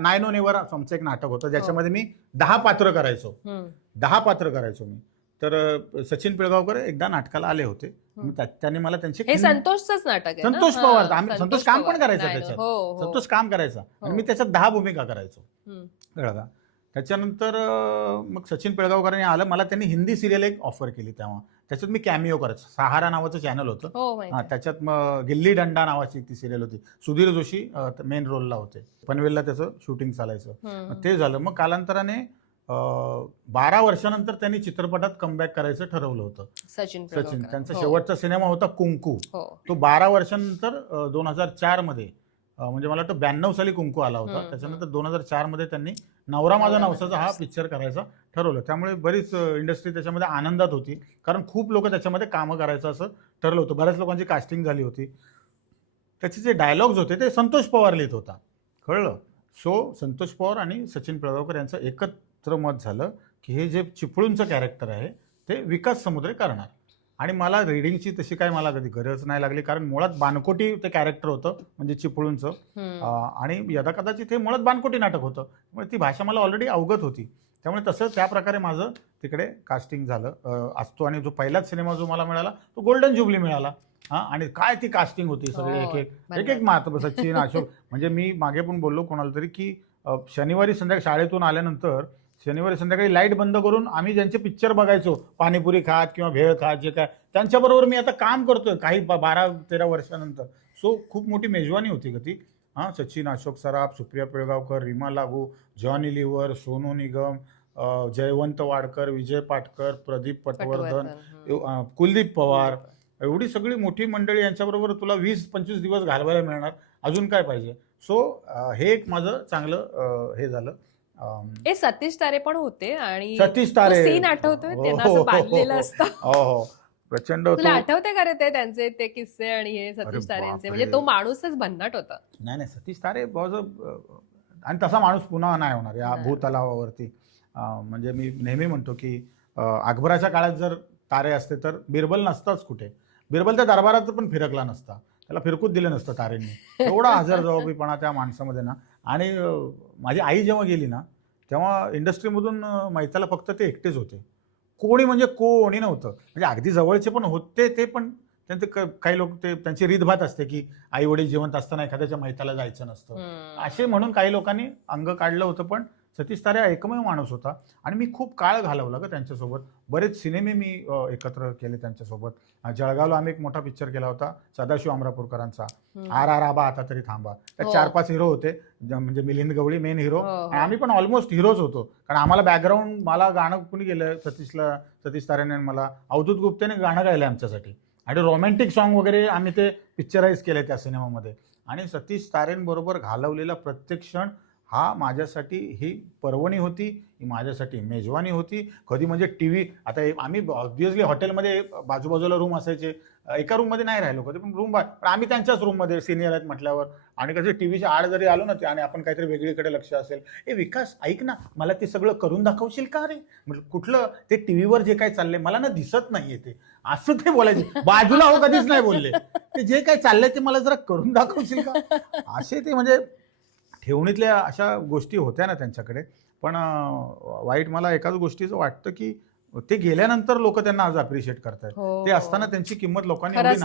9 on Air आमचं एक नाटक होतं ज्याच्यामध्ये मी 10 पात्र करायचो. 10 पात्र करायचो मी. तर सचिन पिळगावकर एकदा नाटकाला आले होते. त्यांनी मला त्यांचे हे संतोषचंच नाटक आहे संतोष पवार, आम्ही संतोष काम पण करायचं त्याच्यात. हो. संतोष काम करायचा आणि मी त्याच्यात 10 भूमिका करायचो. कळलं का? त्याच्यानंतर मग सचिन पिळगावकरांनी आलं, मला त्यांनी हिंदी सिरियल एक ऑफर केली तेव्हा. त्याच्यात मी कॅमिओ करायचो. सहारा नावाचं चॅनल होतं. त्याच्यात मग गिल्ली डंडा नावाची ती सिरियल होती. सुधीर जोशी मेन रोलला होते. पनवेलला त्याचं शूटिंग चालायचं. ते झालं. मग कालांतराने 12 वर्षानंतर त्यांनी चित्रपटात कमबॅक करायचं ठरवलं होतं. सचिन त्यांचा शेवटचा सिनेमा होता कुंकू. तो 12 वर्षांनंतर 2004 मध्ये, म्हणजे मला वाटतं 92 साली कुंकू आला होता. त्याच्यानंतर 2004 मध्ये त्यांनी नवरा माझा नवसाचा हा पिक्चर करायचा ठरवलं. त्यामुळे बरीच इंडस्ट्री त्याच्यामध्ये आनंदात होती, कारण खूप लोक त्याच्यामध्ये कामं करायचं असं ठरलं होतं. बऱ्याच लोकांची कास्टिंग झाली होती. त्याचे जे डायलॉग्स होते ते संतोष पवार लिहित होता. कळलं? सो संतोष पवार आणि सचिन पिळगावकर यांचं एकत्र मत झालं की हे जे चिपळूणचं कॅरेक्टर आहे ते विकास समुद्रे करणार. आणि मला रिडिंगची तशी काय मला कधी गरज नाही लागली, कारण मुळात बानकोटी ते कॅरेक्टर होतं, म्हणजे चिपळूणचं. आणि यदाकदाचित हे मुळात बानकोटी नाटक होतं, त्यामुळे ती भाषा मला ऑलरेडी अवगत होती. त्यामुळे तसं त्या प्रकारे माझं तिकडे कास्टिंग झालं असतो. आणि जो पहिलाच सिनेमा जो मला मिळाला तो गोल्डन जुबली मिळाला. आणि काय ती कास्टिंग होती, सगळे एक एक मात, सचिन, अशोक. म्हणजे मी मागे पण बोललो कोणाला तरी की शनिवारी संध्याकाळी शाळेतून आल्यानंतर शनिवारी संध्याकाळी लाईट बंद करून आम्ही ज्यांचे पिक्चर बघायचो, पाणीपुरी खात किंवा भेळ खात, जे काय, त्यांच्याबरोबर मी आता काम करतोय काही 12-13 वर्षानंतर. सो खूप मोठी मेजवानी होती का ती. सचिन, अशोक सराफ, सुप्रिया पिळगावकर, रीमा लागू, जॉनी लिव्हर, सोनू निगम, जयवंत वाडकर, विजय पाटकर, प्रदीप पटवर्धन, कुलदीप पवार, एवढी सगळी मोठी मंडळी यांच्याबरोबर तुला 20-25 दिवस घालवायला मिळणार, अजून काय पाहिजे. सो हे एक माझं चांगलं हे झालं. हे सतीश तारे पण होते आणि सतीश तारे सीन आठवतोय त्यांना असं बांधलेलं असतं. हो, प्रचंड. तुला आठवते का रे ते त्यांचे ते किस्से आणि हे सतीश तारेंचे? म्हणजे तो माणूसच भन्नाट होता. नाही, सतीश तारे आणि तसा माणूस पुन्हा नाही होणार या भूतलावावरती. म्हणजे मी नेहमी म्हणतो की अकबराच्या काळात जर तारे असते तर बिरबल नसताच कुठे. बिरबल त्या दरबारात पण फिरकला नसता, त्याला फिरकूच दिलं नसतं तारेंनी. एवढा हजरजबाबीपणा त्या माणसामध्ये ना. आणि माझी आई जेव्हा गेली ना तेव्हा इंडस्ट्रीमधून मैताला फक्त ते एकटेच होते, कोणी म्हणजे कोणी नव्हतं. म्हणजे अगदी जवळचे पण होते ते, पण त्यांचे काही लोक ते त्यांची रीतभात असते की आई वडील जिवंत असताना एखाद्याच्या मैताला जायचं नसतं, असे म्हणून काही लोकांनी अंग काढलं होतं. पण सतीश तारे एकमेव माणूस होता आणि मी खूप काळ घालवला ग त्यांच्यासोबत. बरेच सिनेमे मी एकत्र केले त्यांच्यासोबत. जळगावला आम्ही एक मोठा पिक्चर केला होता सदाशिव अमरापूरकरांचा, RR आबा आता तरी थांबा. त्यात 4-5 हिरो होते, म्हणजे मिलिंद गवळी मेन हिरो, आम्ही पण ऑलमोस्ट हिरोज होतो. कारण आम्हाला बॅकग्राऊंड, मला गाणं कुणी गेलं सतीश तारेने मला, अवधूत गुप्तेने गाणं गायलं आमच्यासाठी. आणि रोमॅन्टिक सॉन्ग वगैरे आम्ही ते पिक्चराईज केले त्या सिनेमामध्ये. आणि सतीश तारेंबरोबर घालवलेला प्रत्येक क्षण हा माझ्यासाठी ही पर्वणी होती, ही माझ्यासाठी मेजवानी होती. कधी म्हणजे TV, आता आम्ही ऑब्व्हियसली हॉटेलमध्ये बाजूबाजूला रूम असायचे, एका रूममध्ये नाही राहिलो कधी, पण रूम, पण आम्ही त्यांच्याच रूममध्ये सिनियर आहेत म्हटल्यावर. आणि कधी टीव्हीची आड जरी आलो ना ते, आणि आपण काहीतरी वेगळीकडे लक्ष असेल, विकास ऐक ना, मला ते सगळं करून दाखवशील का रे. म्हणजे कुठलं ते टीव्हीवर जे काही चाललंय मला ना दिसत नाहीये ते, असं ते बोलायचे. बाजूला हो कधीच नाही बोलले, ते जे काही चाललंय ते मला जरा करून दाखवशील का, असे ते. म्हणजे ठेवणीतल्या अशा गोष्टी होत्या ना त्यांच्याकडे. पण वाईट मला एकाच गोष्टीचं वाटतं की ते गेल्यानंतर लोक त्यांना आज अप्रिशिएट करतायत. ते असताना त्यांची किंमत लोकांनी एवढी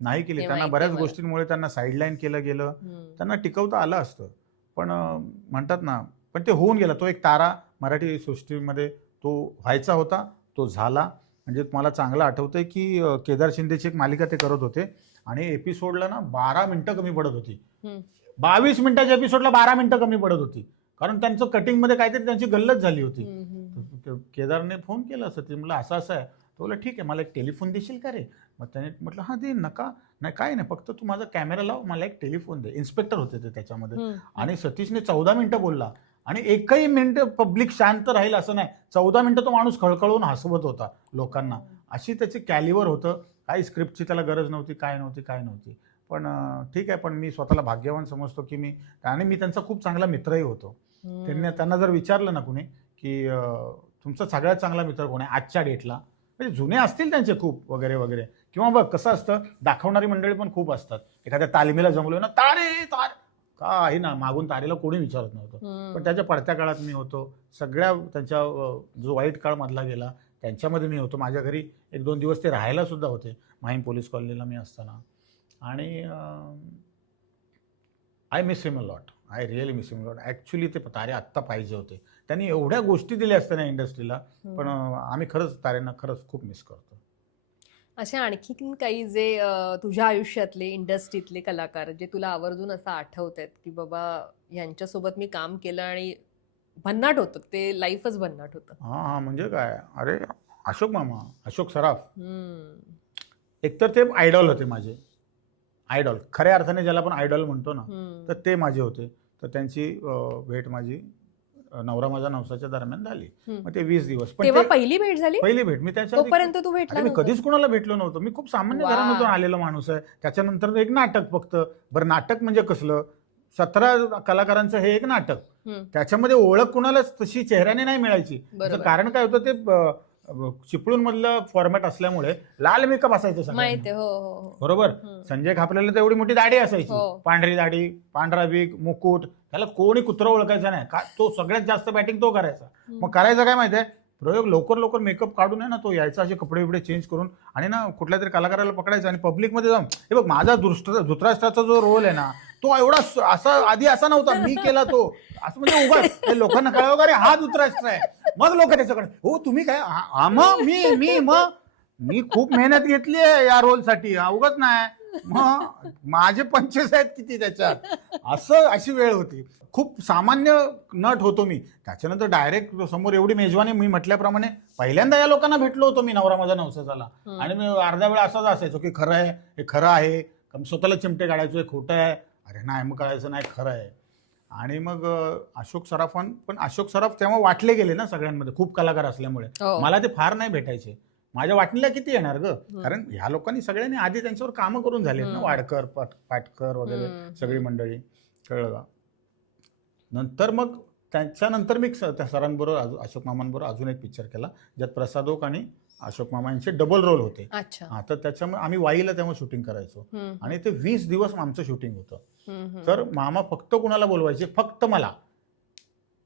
नाही केली. त्यांना बऱ्याच गोष्टींमुळे त्यांना साईडलाईन केलं गेलं, त्यांना टिकवता आलं असतं. पण म्हणतात ना, पण ते होऊन गेला. तो एक तारा मराठी सृष्टीमध्ये तो व्हायचा होता, तो झाला. म्हणजे मला चांगलं आठवतंय की केदार शिंदेची एक मालिका ते करत होते आणि एपिसोडला ना 12 मिनिटं कमी पडत होती. 22 मिनिटाच्या एपिसोडला 12 मिनिटं कमी पडत होती, कारण त्यांचं कटिंगमध्ये काहीतरी त्यांची गल्लत झाली होती. केदारने फोन केला असं, ते म्हटलं असं असं आहे. तो बोला ठीक आहे, मला एक टेलिफोन देशील का रे. मग त्याने म्हटलं हां दे, नका नाही काय नाही, फक्त तू माझा कॅमेरा लाव, मला एक टेलिफोन दे. इन्स्पेक्टर होते ते त्याच्यामध्ये. आणि सतीशने 14 मिनिटं बोलला आणि एकही मिनिट पब्लिक शांत राहील असं नाही. 14 मिनिटं तो माणूस खळखळून हसवत होता लोकांना. अशी त्याची कॅलिवर होतं. काही स्क्रिप्टची त्याला गरज नव्हती, काय नव्हती. पण ठीक आहे, पण मी स्वतःला भाग्यवान समजतो की मी त्यांचा खूप चांगला मित्रही होतो. त्यांना जर विचारलं ना कुणी की तुमचा सगळ्यात चांगला मित्र कोण आहे आजच्या डेटला, म्हणजे जुने असतील त्यांचे खूप वगैरे वगैरे, किंवा बघ कसं असतं, दाखवणारी मंडळी पण खूप असतात. एखाद्या तालमीला जमलो ना, तारे का आहे ना, मागून तारेला कोणी विचारत नव्हतं. पण त्याच्या पडत्या काळात मी होतो. सगळ्या त्यांच्या जो वाईट काळ मधला गेला त्यांच्यामध्ये मी होतो. माझ्या घरी 1-2 दिवस ते राहायला सुद्धा होते माहीम पोलीस कॉलनीला मी असताना. आणि I miss him a lot. I really miss him lot. Actually ते तारे आत्ता पाहिजे होते. त्यांनी एवढ्या गोष्टी दिल्या असत्या ना इंडस्ट्रीला, पण आम्ही खरंच तारेंना खरंच खूप मिस करतो. अशा आणखीन काही जे तुझ्या आयुष्यातले इंडस्ट्रीतले कलाकार जे तुला आवर्जून असं आठवत आहेत की बाबा यांच्यासोबत मी काम केलं आणि भन्नाट होतं, ते लाईफच भन्नाट होतं? हां, म्हणजे काय, अरे अशोक मामा, अशोक सराफ एकतर ते आयडॉल होते माझे. आयडॉल खऱ्या अर्थाने ज्याला आपण आयडॉल म्हणतो ना, तर ते माझे होते. तर त्यांची भेट माझी नवरा माझा नवसाच्या दरम्यान झाली. मग ते 20 दिवस. पण तेव्हा ते पहिली भेट झाली? पहिली भेट. मी त्याच्या तोपर्यंत तू भेटला मी नव्हता? कधीच कोणाला भेटलो नव्हतो. मी खूप सामान्य वा. घरामधून आलेला माणूस आहे. त्याच्यानंतर एक नाटक फक्त. बरं, नाटक म्हणजे कसलं, 17 कलाकारांचं हे एक नाटक. त्याच्यामध्ये ओळख कुणालाच तशी चेहऱ्याने नाही मिळायची. बरोबर. कारण काय होतं, ते चिपळूण मधलं फॉर्मॅट असल्यामुळे लाल मेकअप असायचं सगळ्यांना. माहिती आहे. हो हो हो. बरोबर. संजय खापलेला तर एवढी मोठी दाढी असायची, हो. पांढरी दाढी, पांढरा विग, मुकुट. त्याला कोणी कुत्र ओळखायचं नाही. का तो सगळ्यात जास्त बॅटिंग तो करायचा. मग करायचं काय माहितीये, प्रयोग लवकर मेकअप काढून आहे ना, तो यायचा असे कपडे बिपडे चेंज करून आणि ना कुठल्या तरी कलाकाराला पकडायचा आणि पब्लिकमध्ये जाऊन, हे बघ माझा धृतराष्ट्राचा जो रोल आहे ना, तो एवढा असा आधी असा नव्हता, मी केला तो असं, म्हणजे उगाच लोकांना कळलं का रे हा धृतराष्ट्र आहे. मग लोक त्याच्याकडे, हो तुम्ही काय, मग मी खूप मेहनत घेतली आहे या रोलसाठी, उगाच नाही. मग माझे 25 आहेत किती त्याच्यात, अशी वेळ होती. खूप सामान्य नट होतो मी. त्याच्यानंतर डायरेक्ट समोर एवढी मेजवानी, मी म्हटल्याप्रमाणे पहिल्यांदा या लोकांना भेटलो होतो मी नवरा माझा नवसाला. आणि मी अर्धा वेळ असाच असायचो की खरं आहे, हे खरं आहे, स्वतःला चिमटे काढायचो, हे खोटं आहे, अरे नाही मग कळायचं नाही खरं आहे. आणि मग अशोक सराफान, पण अशोक सराफ तेव्हा वाटले गेले ना सगळ्यांमध्ये, खूप कलाकार असल्यामुळे मला ते फार नाही भेटायचे. माझ्या वाटणीला किती येणार ग, कारण ह्या लोकांनी सगळ्यांनी आधी त्यांच्यावर कामं करून झालेत ना, वाडकर, पाटकर वगैरे सगळी मंडळी, कळलं का. नंतर मग त्याच्यानंतर मी त्या सरांबरोबर, अशोक मामांबरोबर अजून एक पिक्चर केला ज्यात प्रसाद ओक आणि अशोक मामा यांचे डबल रोल होते. अच्छा. तर त्याच्यामुळे आम्ही वाईला तेव्हा शूटिंग करायचो आणि ते 20 दिवस आमचं शूटिंग होतं. तर मामा फक्त कुणाला बोलवायचे, फक्त मला,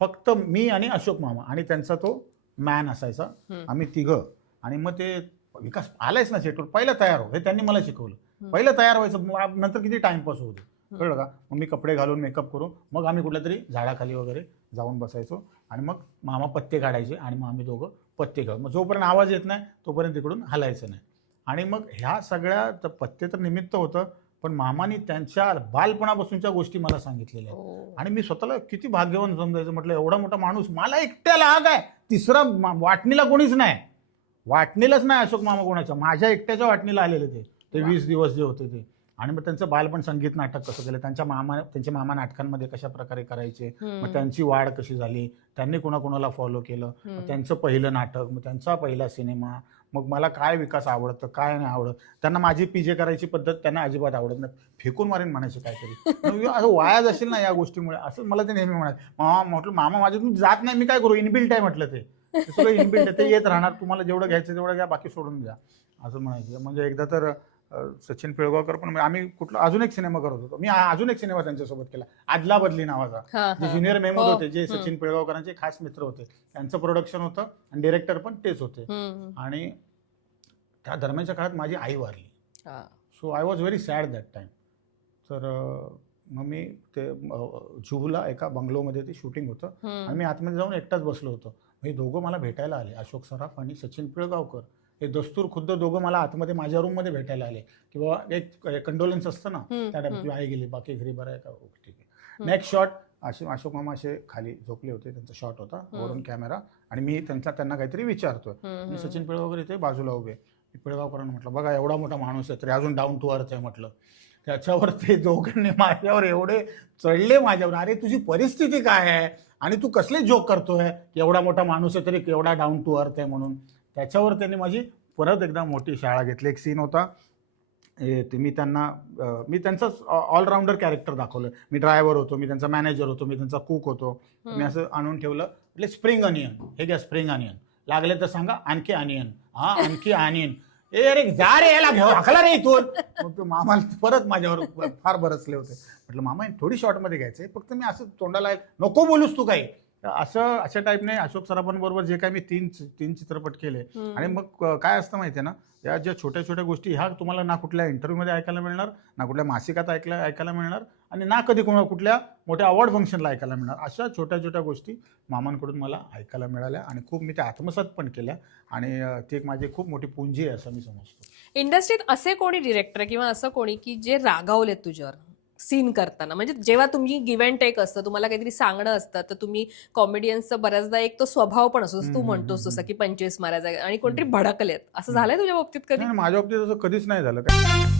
फक्त मी आणि अशोक मामा आणि त्यांचा तो मॅन असायचा, आम्ही तिघं. आणि मग ते विकास आलायच ना सेटवर, पहिलं तयार हो, हे त्यांनी मला शिकवलं. पहिलं तयार व्हायचं, नंतर किती टाइमपास होऊ दे, कळलं का. मग मी कपडे घालून मेकअप करून मग आम्ही कुठल्या तरी झाडाखाली वगैरे जाऊन बसायचो आणि मग मामा पत्ते काढायचे आणि मग आम्ही दोघं पत्ते खेळू. मग जोपर्यंत आवाज येत नाही तोपर्यंत तिकडून हलायचं नाही. आणि मग ह्या सगळ्या पत्ते तर निमित्त होतं, पण मामानी त्यांच्या बालपणापासूनच्या गोष्टी मला सांगितलेल्या आहेत. आणि मी स्वतःला किती भाग्यवान समजायचं, म्हटलं एवढा मोठा माणूस मला एकट्याला हा काय, तिसरा वाटणीला कोणीच नाही, वाटणीलाच नाही अशोक मामा कोणाच्या, माझ्या एकट्याच्या वाटणीला आलेले ते 20 दिवस जे होते ते. आणि मग त्यांचं बालपण संगीत नाटक कसं केलं, त्यांचे मामा नाटकांमध्ये कशा प्रकारे करायचे, मग त्यांची वाढ कशी झाली, त्यांनी कुणाकुणाला फॉलो केलं, त्यांचं पहिलं नाटक, मग त्यांचा पहिला सिनेमा, मग मला काय विकास आवडतं काय नाही आवडत, त्यांना माझी पीजे करायची पद्धत त्यांना अजिबात आवडत नाही, फेकून मारेन म्हणायचे काहीतरी, असं वाया जाशील ना या गोष्टीमुळे, असं मला ते नेहमी म्हणायचं. मामा म्हटलं, मामा माझ्या तुम्ही जात नाही, मी काय करू, इनबिल्ट आहे म्हटलं, ते सगळं इनबिल्ट आहे, ते येत राहणार, तुम्हाला जेवढं घ्यायचं तेवढं घ्या, बाकी सोडून द्या, असं म्हणायचं. म्हणजे एकदा तर सचिन पिळगावकर पण, आम्ही कुठला अजून एक सिनेमा करत होतो, मी अजून एक सिनेमा त्यांच्यासोबत केला, आदला बदली नावाचा, जे ज्युनियर मेमोद होते, जे सचिन पिळगावकरांचे खास मित्र होते, त्यांचं प्रोडक्शन होतं आणि डिरेक्टर पण तेच होते. आणि त्या दरम्यानच्या काळात माझी आई वारली, so I was very sad that time. तर मग मी ते जुहूला एका बंगलोमध्ये ते शूटिंग होतं आणि मी आतमध्ये जाऊन एकटाच बसलो होतो. हे दोघं मला भेटायला आले, अशोक सराफ आणि सचिन पिळगावकर, हे दस्तूर खुद्द दोघं मला आतमध्ये माझ्या रूममध्ये भेटायला आले की बाबा एक कंडोलन्स असतं ना, त्या टाइम आई गेली, बाकी घरी बरं आहे का, ठीक आहे. नेक्स्ट शॉट, अशोक मामा असे खाली झोपले होते, त्यांचा शॉट होता, वरून कॅमेरा, आणि मी त्यांना काहीतरी विचारतोय, मी सचिन पिळगावकर इथे बाजूला उभे. पिळगावकरांना म्हटलं, बघा एवढा मोठा माणूस आहे तरी अजून डाऊन टू अर्थ आहे म्हटलं. त्याच्यावर ते दोघांनी माझ्यावर एवढे चढले माझ्यावर, अरे तुझी परिस्थिती काय आहे आणि तू कसले जोक करतोय, एवढा मोठा माणूस आहे तरी एवढा डाऊन टू अर्थ आहे म्हणून. त्याच्यावर त्यांनी माझी परत एकदा मोठी शाळा घेतली. एक सीन होता, मी त्यांचाच ऑलराऊंडर कॅरेक्टर दाखवलं, मी ड्रायव्हर होतो, मी त्यांचा मॅनेजर होतो, मी त्यांचा कुक होतो. मी असं आणून ठेवलं, म्हणजे स्प्रिंग अनियन, हे घ्या स्प्रिंग अनियन, लागले तर सांगा आणखी अनियन, आणखी अनियन, ए अरे जा रे याला घेऊ हाकला रे इथून. मग तो मामा परत माझ्यावर फार बरसले होते. म्हटलं मामा थोडी शॉर्टमध्ये घ्यायचंय, फक्त मी असं तोंडाला नको बोलूस तू काही. असं अशा टाईपने अशोक सराफांबरोबर जे काय मी तीन चित्रपट केले. आणि मग काय असतं माहितीये ना, या ज्या छोट्या छोट्या गोष्टी ह्या तुम्हाला ना कुठल्या इंटरव्ह्यूमध्ये ऐकायला मिळणार, ना कुठल्या मासिकात ऐकायला मिळणार, आणि ना कधी कुठल्या मोठ्या अवॉर्ड फंक्शनला ऐकायला मिळणार. अशा छोट्या छोट्या गोष्टी मामांकडून मला ऐकायला मिळाल्या आणि खूप मी त्या आत्मसात पण केल्या. आणि ती एक माझी खूप मोठी पुंजी आहे असं मी समजतो. इंडस्ट्रीत असे कोणी डिरेक्टर किंवा असं कोणी की जे रागावलेत तुझ्यावर सीन करताना, म्हणजे जेव्हा तुम्ही गिव्ह अँड टेक असतं, तुम्हाला काहीतरी सांगणं असतं, तर तुम्ही कॉमेडियन्सचं बऱ्याचदा एक तो स्वभाव पण असतो, तू म्हणतोस तसं की 25 मारायचा, आणि कोणतरी भडकलेत, असं झालंय तुझ्या बाबतीत कधी? नाही, माझ्या बाबतीत असं कधीच नाही झालं काय.